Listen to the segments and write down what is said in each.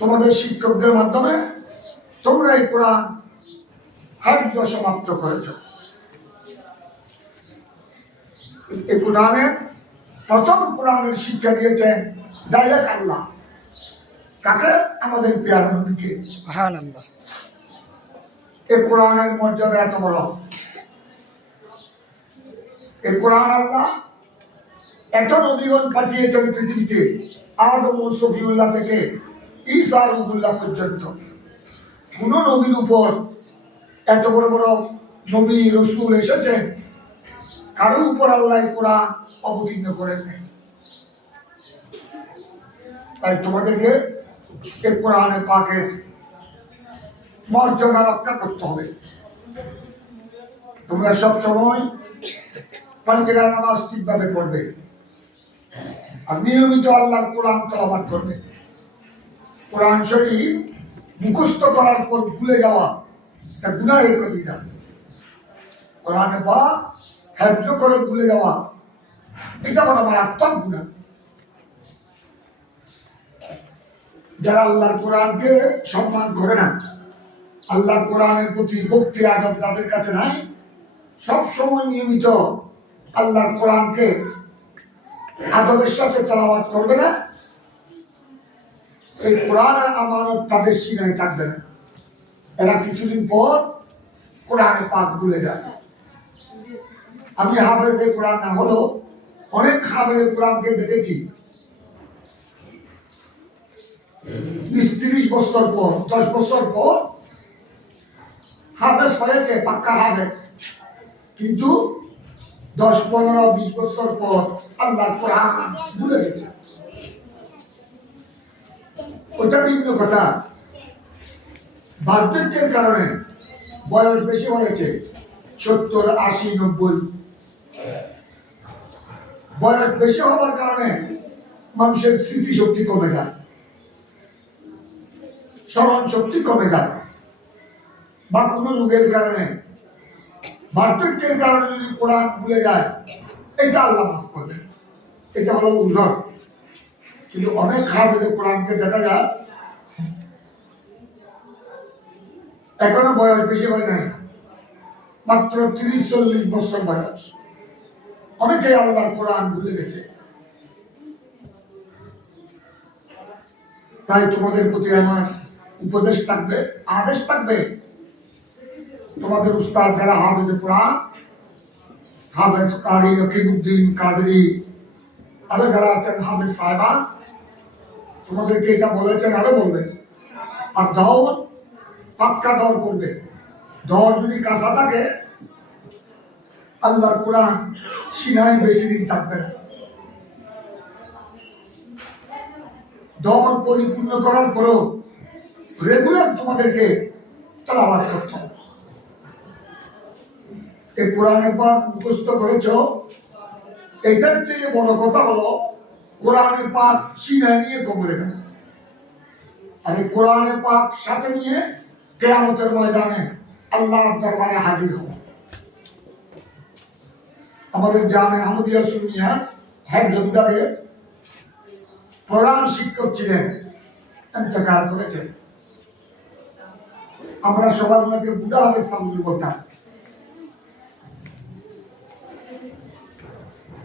তোমাদের শিক্ষকদের মাধ্যমে তোমরা এই কোরআন হাফজ সমাপ্ত করেছ। এই কোরআনের প্রথম কোরআনের শিক্ষা দিয়েছেন ডাইরেক্ট আল্লাহ। কাকে? আমাদের প্রিয় নবীকে। সুবহানাল্লাহ। এই কোরআনের মর্যাদা এত বড়। এই কোরআন আল্লাহ এত নবীগণ পাঠিয়েছেন পৃথিবীতে, আদম ও সফিউল্লাহ থেকে ঈসা রুহুল্লাহ পর্যন্ত। কোন নবীর উপর এত বড় বড় নবী রসুল এসেছেন, কারো উপর আল্লাহ কোরআন অবতীর্ণ করেন নাই। তাই তোমাদেরকে এই কোরআনে পাকের মর্যাদা রক্ষা করতে হবে। তোমরা সবসময় পাঁচবার নামাজ ঠিকভাবে পড়বে, আর নিয়মিত আল্লাহর কোরআন তেলাওয়াত করবে। কোরআন শরীফ মুখস্থ করার পর ভুলে যাওয়া এটা গুনাহের কবিরা। কোরআনে পাক হিফজ করে ভুলে যাওয়া এটা বড় মারাত্মক গুনাহ। যারা আল্লাহর কোরআনকে সম্মান করে না, আল্লাহর কোরআনের প্রতি ভক্তি আদব যাদের কাছে নাই, সব সময় নিয়মিত আল্লাহর কোরআনকে আদবের সাথে তেলাওয়াত করবে না, এই কোরআনের আমানত তাদের সিনায় থাকবে না। এরা কিছুদিন পর কোরআনে পাক ভুলে যায়। আমি হাফেজে কোরআন না হলো অনেক হাফেজে কোরআনকে দেখেছি 20-30 বছর পর, 10 বছর পর হাফেজ হয়েছে, পাক্কা হাফেজ, কিন্তু 10-15-20 বছর পর আল্লাহর কোরআন ভুলে গেছে। ওটা ভিন্ন কথা। বার্ধক্যের কারণে বয়স বেশি হয়েছে, 70, 80, 90, বয়স বেশি হওয়ার কারণে মানুষের স্মৃতিশক্তি কমে যায়, স্মরণ শক্তি কমে যায়, বা কোনো রোগের কারণে, বার্ধক্যের কারণে যদি কোরআন ভুলে যায়, এটা আল্লাহ মাফ করবে। এটা হলো উদাহরণ। কিন্তু অনেক হাফেজে কোরআনকে দেখা যায় এখনো বয়স বেশি হয় নাই, মাত্র 30-40 বছর বয়স, অনেকেই আল্লাহর কোরআন ভুলে গেছে। তাই তোমাদের প্রতি আমার উপদেশ থাকবে, আদেশ থাকবে, তোমাদের উস্তাদ যারা হাফেজে কোরআন, হাফেজ কারি রকিবউদ্দিন কাদরি, আরো যারা আছেন হাফেজ সাহেবান, তোমাদেরকে এটা বলেছেন, আরো বলবে। আর দৌড় পাক্কা দৌড় করবে। দৌড় যদি কাঁচা থাকে, আল্লাহর কোরআন সিনায় বেশি দিন থাকবে না। দৌড় পরিপূর্ণ করার পরও রেগুলার তোমাদেরকে তেলাওয়াত করতে হবে। এই কোরআনে পাক মুখস্থ করেছ, এটার চেয়ে বড় কথা হলো কোরআনে পাক সিনায় নিয়ে কবরে গেল। আর এই কোরআনে পাক সাথে নিয়ে কিয়ামতের ময়দানে আল্লাহর দরবারে হাজির হব। আমাদের জামে আহমদিয়া সুন্নিয়া হিফজ বিভাগের প্রধান শিক্ষক ছিলেন, ইন্তেকাল করেছেন। আমরা সবাই ওনাকে বুড়া হবে সামুল বলতাম।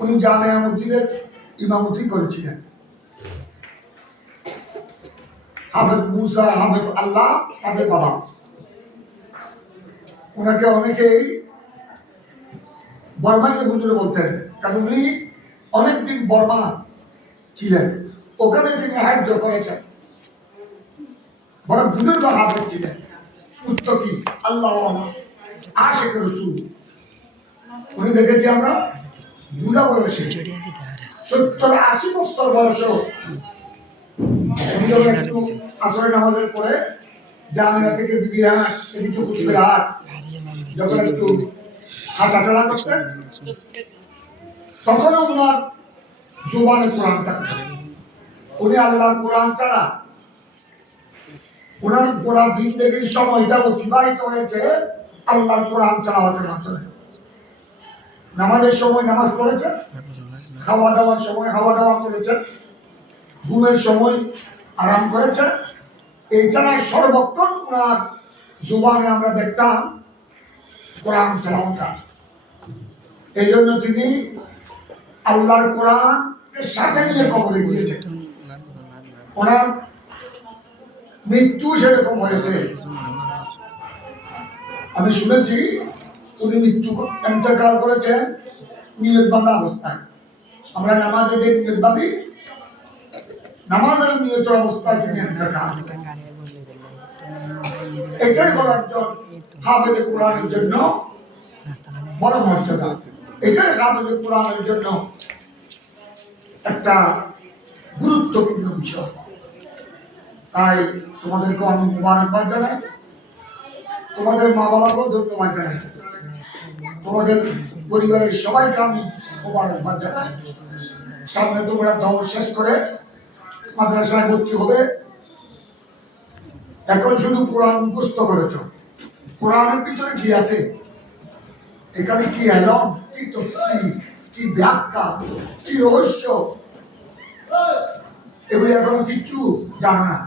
উনি জামে মসজিদের ইমামতি করেছিলেন। হাফেজ মুসা, হাফেজ আল্লাহ তাদের বাবা। ওনাকে অনেকেই বর্মাইয়ের হুজুর বলতেন, কারণ উনি অনেকদিন বর্মা ছিলেন, ওখানে তিনি হিফজ করেছেন। বড় বুজুর্গ হাফেজ ছিলেন, মুত্তাকি, আল্লাহ আশিক রাসূল। উনি দেখেছি আমরা বুড়া বয়সে 70-80 বছর বয়সেও একটু আসরের নামাজের পরে জামিয়া থেকে বিবির হাট, এদিকে হুজুরের হাট, যখন একটু হাঁটাচলা করতেন, তখনও ওনার জবানে কোরআন থাকত। উনি আল্লাহর কোরআন ছাড়া ওনার গোড়া জিন্দেগির সময়টা অতিবাহিত হয়েছে আল্লাহর কোরআন তেলাওয়াতের মাধ্যমে। নামাজের সময় নামাজ পড়েছেন, খাওয়া দাওয়ার সময় খাওয়া দাওয়া করেছেন, ঘুমের সময় আরাম করেছেন, এছাড়া সর্বক্ষণ ওনার জুবানে আমরা দেখতাম কোরআন তেলাওয়াত। এই জন্য তিনি আল্লাহর কোরআনকে সাথে নিয়ে কবরে গিয়েছেন। ওনার মৃত্যু সেরকম হয়েছে। আমি শুনেছি উনি মৃত্যু ইন্তেকাল করেছেন নিয়ত বাঁধা অবস্থায়। আমরা নামাজে যে নিয়ত বাঁধি, নামাজের নিয়তের অবস্থায় তিনি ইন্তেকাল। এটাই হলো একজন হাফেজে কোরআনের জন্য বড় মর্যাদা। এটাই হাফেজে কোরআনের জন্য একটা গুরুত্বপূর্ণ বিষয়। তাই তোমাদেরকে আমি মুবারকবাদ জানাই, তোমাদের মা বাবাকেও ধন্যবাদ জানাই, তোমাদের পরিবারের সবাইকে আমি মুবারকবাদ জানাই। সামনে তোমরা দৌড় শেষ করে মাদ্রাসায় ভর্তি হবে। এখন শুধু কোরআন মুখস্থ করেছ, কোরআনের ভিতরে কি আছে, এখানে কি এলম, কি তাফসীর, কি ব্যাখ্যা, কি রহস্য, এগুলি এখনো কিচ্ছু জানো না।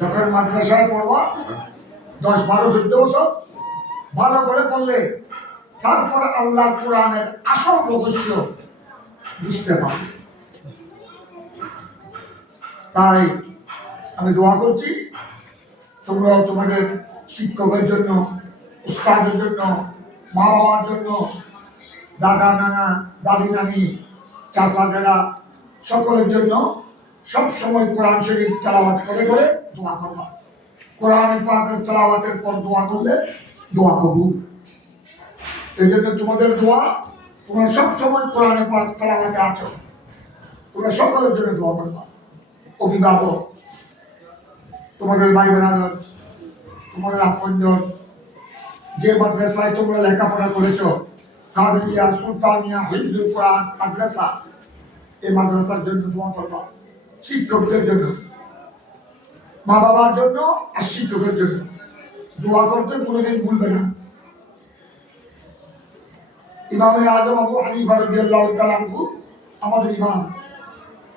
যখন মাদ্রাসায় পড়বা 10, 12, 14 বছর ভালো করে পড়লে তারপরে আল্লাহ কোরআনের আসল রহস্য বুঝতে পারবে। তাই আমি দোয়া করছি তোমরা তোমাদের শিক্ষকের জন্য, উস্তাদের জন্য, মা বাবার জন্য, দাদা নানা, দাদি নানি, চাচা যারা, সকলের জন্য সব সময় কোরআন শরীফ তেলাওয়াত করে করে দোয়া করবা। কোরআন পাকের তেলাওয়াতের পর দোয়া করলে দোয়া কবুল। এই জন্য তোমাদের দোয়া, তোমরা সব সময় কোরআন পাক তেলাওয়াতে আছো, তোমরা সকলের জন্য দোয়া করবা। অভিভাবক, তোমাদের ভাই বোনাদের, তোমাদের আপনজন, যে মাদ্রাসায় তোমরা লেখাপড়া করেছো, কাদরিয়া, সুলতানিয়া, হিফজুল কোরআন মাদ্রাসা, এই মাদ্রাসার জন্য দোয়া করবা। শিক্ষকদের জন্য, মা বাবার জন্য আর শিক্ষকের জন্য দোয়া করতে কোনোদিন ভুলবে না। ইমামে আজম আবু হানিফা রাদিয়াল্লাহু তাআলা আনহু, আমাদের ইমাম,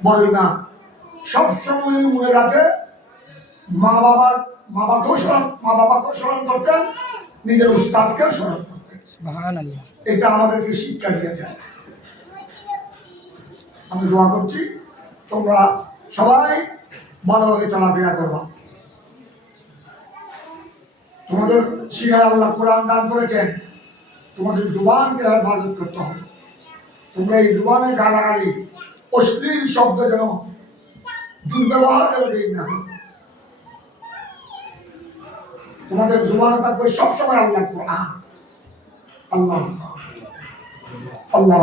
বড় ইমাম, সবসময় মনে রাখে মা বাবাকেও স্মরণ করতেন, নিজের উস্তাদকেও স্মরণ করতেন। সুবহানাল্লাহ। এটা আমাদেরকে শিক্ষা দিয়েছে। আমি দোয়া করছি তোমরা সবাই ভালোভাবে চলাফেরা করবা। তোমাদের শিখায় আল্লাহ কোরআন দান করেছেন, তোমাদের জুবানকে হেফাজত করতে হবে। তোমরা এই জুবানে গালাগালি, অশ্লীল শব্দ যেন, দুর্ব্যবহার যেন দিই না। তোমাদের জুবানে থাকবে সবসময় আল্লাহ কোরআন। আল্লাহ আল্লাহ